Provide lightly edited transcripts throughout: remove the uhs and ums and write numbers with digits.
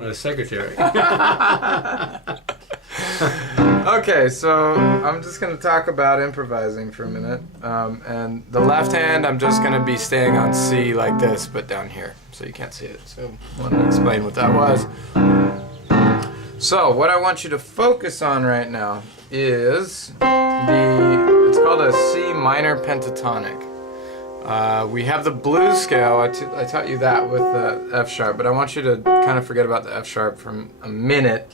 a secretary. Okay, so I'm just going to talk about improvising for a minute. And the left hand, I'm just going to be staying on C like this, but down here, so you can't see it. So I wanted to explain what that was. So what I want you to focus on right now is it's called a C minor pentatonic. We have the blues scale. I taught you that with the F sharp, but I want you to kind of forget about the F sharp for a minute.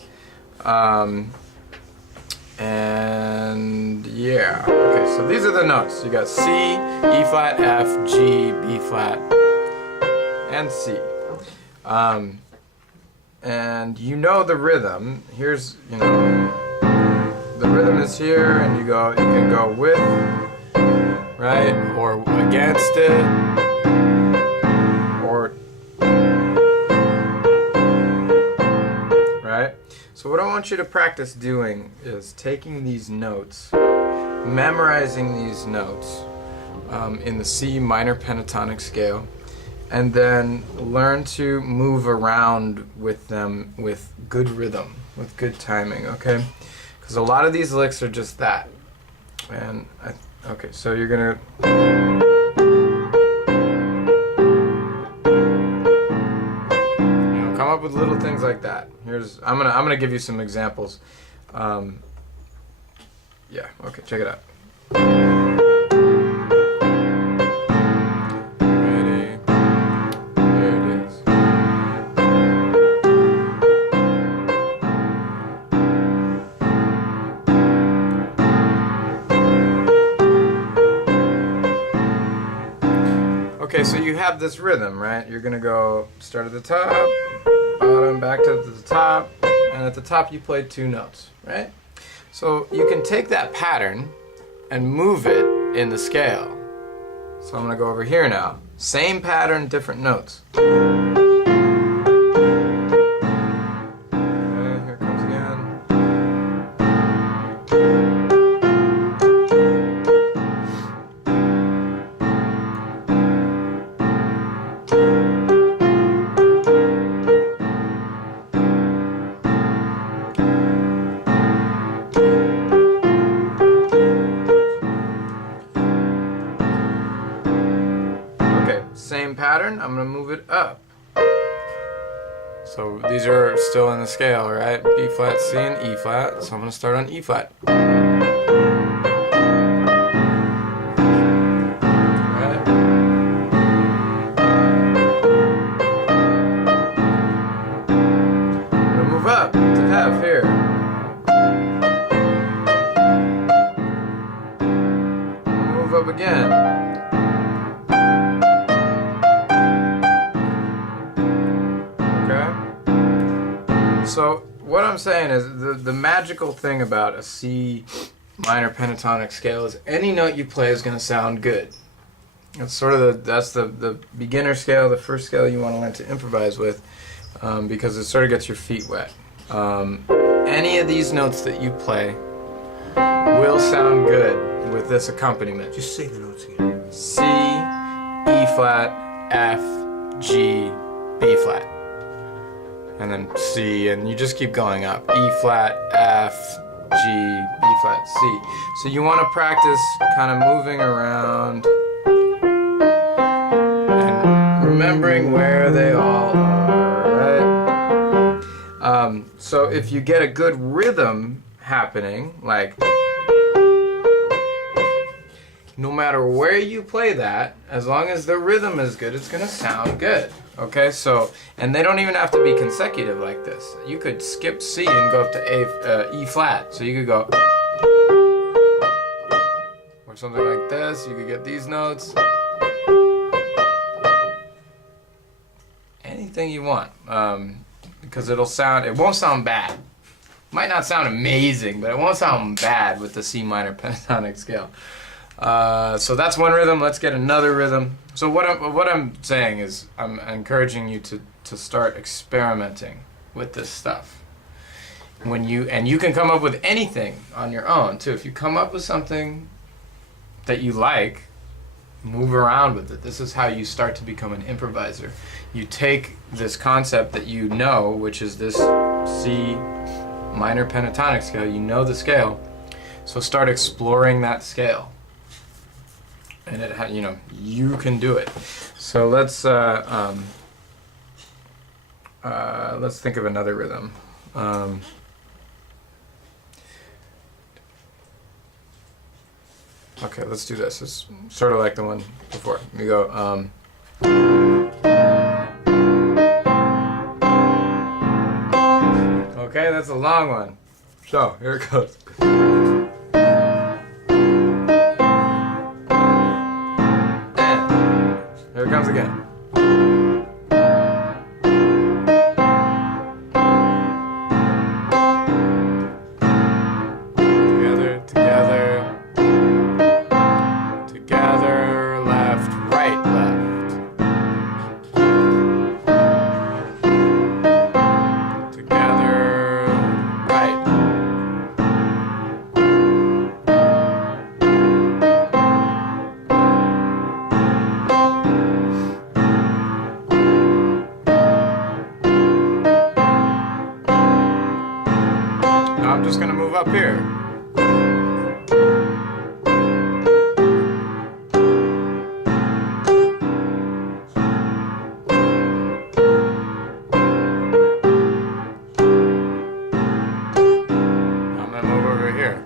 And yeah, okay, so these are the notes. You got C, E flat, F, G, B flat, and C. And you know the rhythm. Here's, the rhythm is here, and you can go with, right, or against it, or, right? So what I want you to practice doing is taking these notes, memorizing these notes in the C minor pentatonic scale, and then learn to move around with them with good rhythm, with good timing, okay? Because a lot of these licks are just that. And okay, so you're gonna come up with little things like that. I'm gonna give you some examples. Yeah, okay, check it out. Ready? There it is. Okay, so you have this rhythm, right? You're gonna go start at the top, bottom, back to the top, and at the top you play two notes, right? So you can take that pattern and move it in the scale. So I'm gonna go over here now. Same pattern, different notes. Okay, here it comes again. Same pattern, I'm going to move it up. So these are still in the scale, right? B flat, C, and E flat. So I'm going to start on E flat. Right. I'm going to move up to F here. Move up again. So what I'm saying is the magical thing about a C minor pentatonic scale is any note you play is going to sound good. It's sort of the beginner scale, the first scale you want to learn to improvise with, because it sort of gets your feet wet. Any of these notes that you play will sound good with this accompaniment. Just say the notes again. C, E flat, F, G, B flat. And then C, and you just keep going up. E flat, F, G, B flat, C. So you want to practice kind of moving around and remembering where they all are, right? So if you get a good rhythm happening, like no matter where you play that, as long as the rhythm is good, it's going to sound good. Okay, so, and they don't even have to be consecutive like this. You could skip C and go up to E flat. So you could go, or something like this. You could get these notes. Anything you want, because it won't sound bad. Might not sound amazing, but it won't sound bad with the C minor pentatonic scale. So that's one rhythm. Let's get another rhythm. So what I'm saying is I'm encouraging you to start experimenting with this stuff. And you can come up with anything on your own too. If you come up with something that you like, move around with it. This is how you start to become an improviser. You take this concept that you know, which is this C minor pentatonic scale. You know the scale, so start exploring that scale. And it, you know, you can do it. So let's think of another rhythm. Okay, let's do this. It's sort of like the one before. We go. Okay, that's a long one. So here it goes. Here it comes again. Together, together, together, left, right, left. Together, right. I'm just gonna move up here. I'm gonna move over here.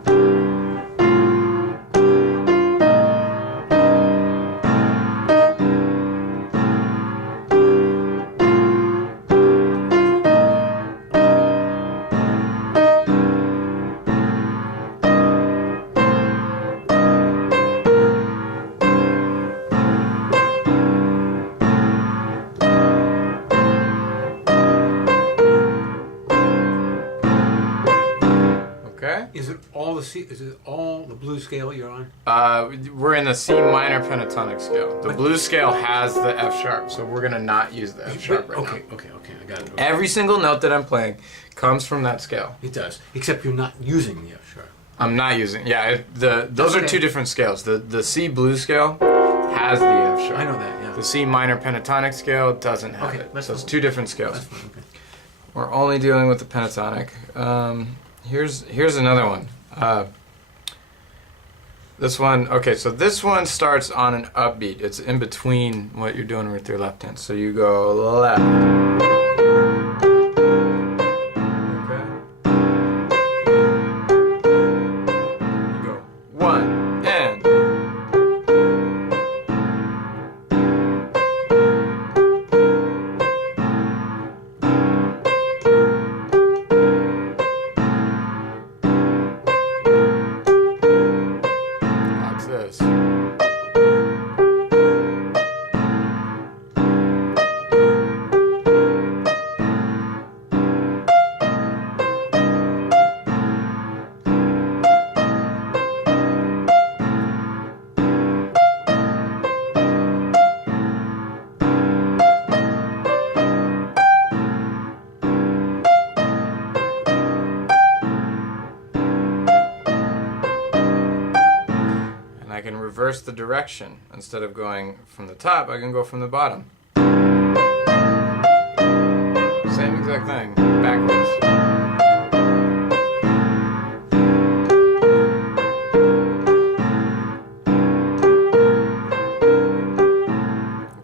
Okay. Is it all the C? Is it all the blues scale you're on? We're in the C minor pentatonic scale. The blues scale has the F sharp, so we're gonna not use the F sharp right Okay, now. okay, I got it. Okay. Every single note that I'm playing comes from that scale. It does, except you're not using the F sharp. I'm not using. Yeah, those are okay. two different scales. The C blues scale has the F sharp. I know that. Yeah. The C minor pentatonic scale doesn't have Okay, it. that's So it's fine. two different scales. That's fine. Okay. We're only dealing with the pentatonic. Here's another one. This one, okay, so this one starts on an upbeat. It's in between what you're doing with your left hand. So you go left. Okay. You go 1 and. Watch this. And I can reverse the direction. Instead of going from the top, I can go from the bottom. Same exact thing, backwards.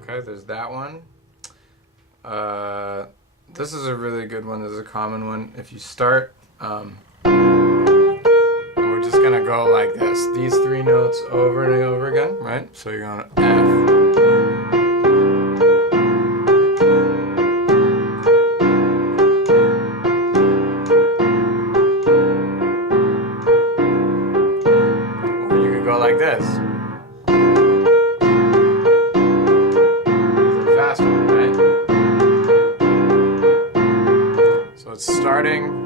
Okay, there's that one. This is a really good one. This is a common one. If you start, and we're just gonna go like this. These three notes over and over again, right? So you're going F. Or you could go like this. These are fast ones, right? So it's starting.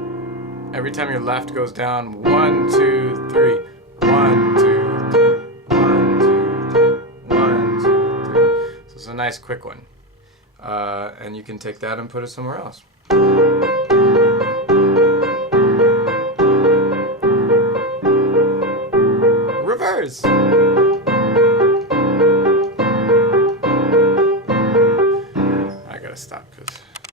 Every time your left goes down, 1, 2, 3, 1, 2, 3, 1, 2, 3, 1, 2, 3. So it's a nice quick one. And you can take that and put it somewhere else. Reverse!